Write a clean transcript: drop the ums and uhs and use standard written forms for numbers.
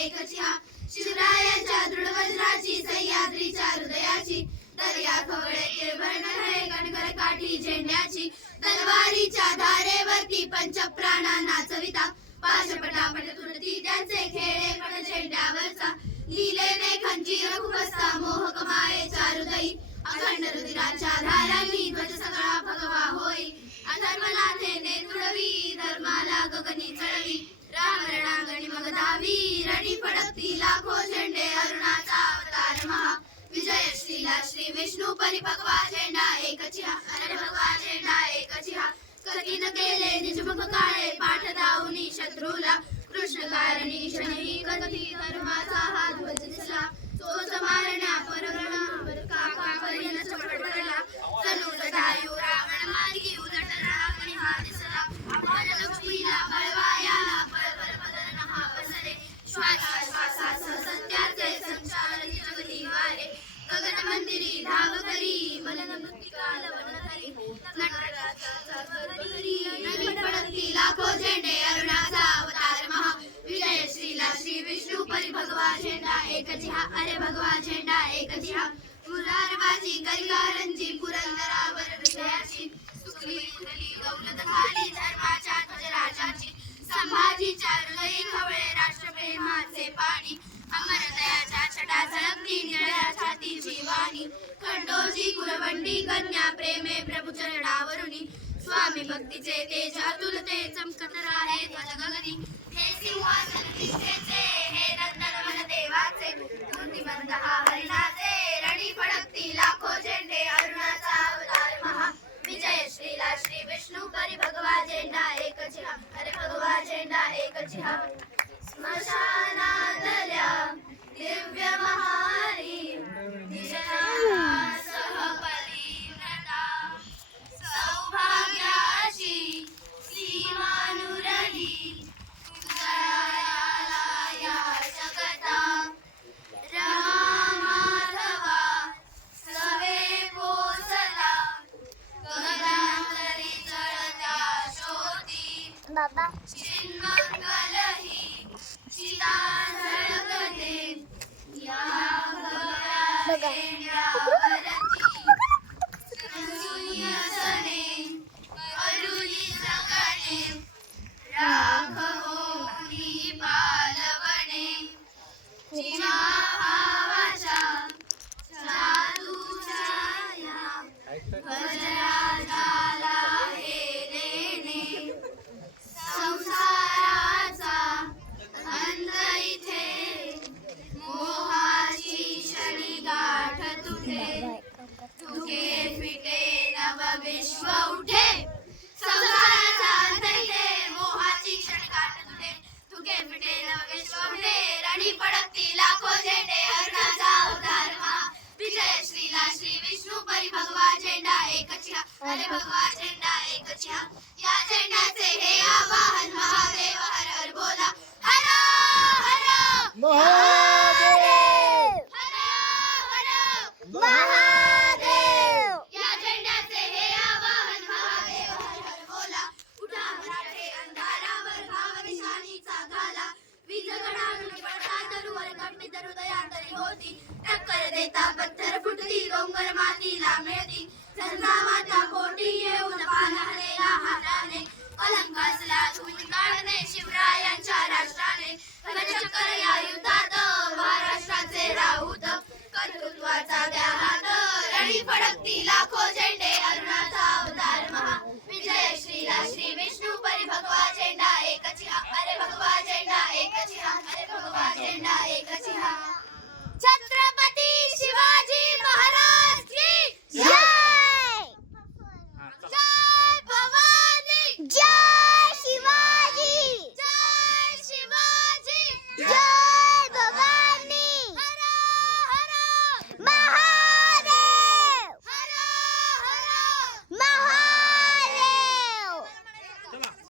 एकची हा शिवरायांच्या दृढ वज्राची सह्याद्रीच्या हृदयाची दर्या खवळे किरभरण आहे गणगर काठी झेंड्याची तलवारीच्या धारेवरती पंचप्राणा नाचविता पाशपटापट तुरती त्यांचे खेळे पण झेंड्यावरचा लीलेने खंजीर खुपसता मोहक मायेच्या हृदयी अखंड रुधिराच्या धारांनी ध्वज सगळा भगवा होई अधर्मनाथेने तुडवी धर्माला गगनी चढवी राम रणांगणी मग धावी रणी फडकती लाखो झेंडे अरुणाचा अवतार महा विजय श्रीला श्री विष्णू परिभगवा झेंडा एकची हा अरे भगवा झेंडा एकची हा कठीण केले निजमुख काळे पाठ दाऊनी शत्रूला कृष्ण कारणी शनी कधी धर्माचा हा ध्वज दिसला तोच मारण्या परगणावर काकापर्यंत चपट पडला तनु जटायू रावण मार्गी उलट रावणी हा दिसला आपण लक्ष्मीला बळवायाला बळबळ बदन हा पसरे श्वासासह सत्याचे संचार जगती वारे गगन मंदिरी धाव करी मलन मृत्तिका लवण धरी नटराजाचा गर्भरी नवी फडकती लाखो झेंडे अरुणाचा अवतार महा विजय श्रीला श्री विष्णू परिभगवा झेंडा एकची हा अरे भगवा झेंडा एकची हा मुरारबाजी करिकारंजी पुरंदरावर हृदयाची सुखली उठली दौलत खाली धर्माच्या ध्वजराजाची संभाजीच्या हृदयी खवळे राष्ट्रप्रेमाचे पाणी अमर दयाच्या छटा झळकती निळ्या छातीची वाणी खंडोजी कुरवंडी कन्या प्रेमे प्रभू चरणावरुणी स्वामी भक्तीचे तेज अतुलते चमकत राहे ध्वज गगनी हे सिंहासन निष्ठेचे हे नंदनवन देवाचे मूर्तिमंत हा हरिणाचे रणी फडकती लाखो झेंडे अरुणाचा अवतार महा विजय श्रीला श्री विष्णू परिभगवा झेंडा एकची हा अरे भगवा झेंडा एकची हा स्मशानातल्या दिव्य महारी सह परिव्रता सौभाग्याची सीमानुरली उजळाला या जगता रमा माधवा सवे पोचला गगनांतरी जळत्या ज्योती चिन्मंगलही चिता झळकते या विश्व उठे संसाराचा अंत इथे मोहाची क्षण गाठ तुटे तुके फिटे नव विश्व उठे रणी फडकती लाखो झेंडे अरुणाचा अवतार महा विजय श्रीला श्री विष्णू परिभगवा झेंडा एकची हा अरे भगवा झेंडा एकची हा या झेंड्याचे हे आवाहन महादेव हर हर बोला हर हर महादेव हर हर महादेव या झेंड्याचे हे आवाहन महादेव हर हर बोला उठा मराठे अंधारावर भाव निशाणीचा घाला वीज गडातून पडता तरुवर कंपित हृदयांतरी होती टक्कर देता पत्थर फुटती डोंगर मातीला मिळती झंझावा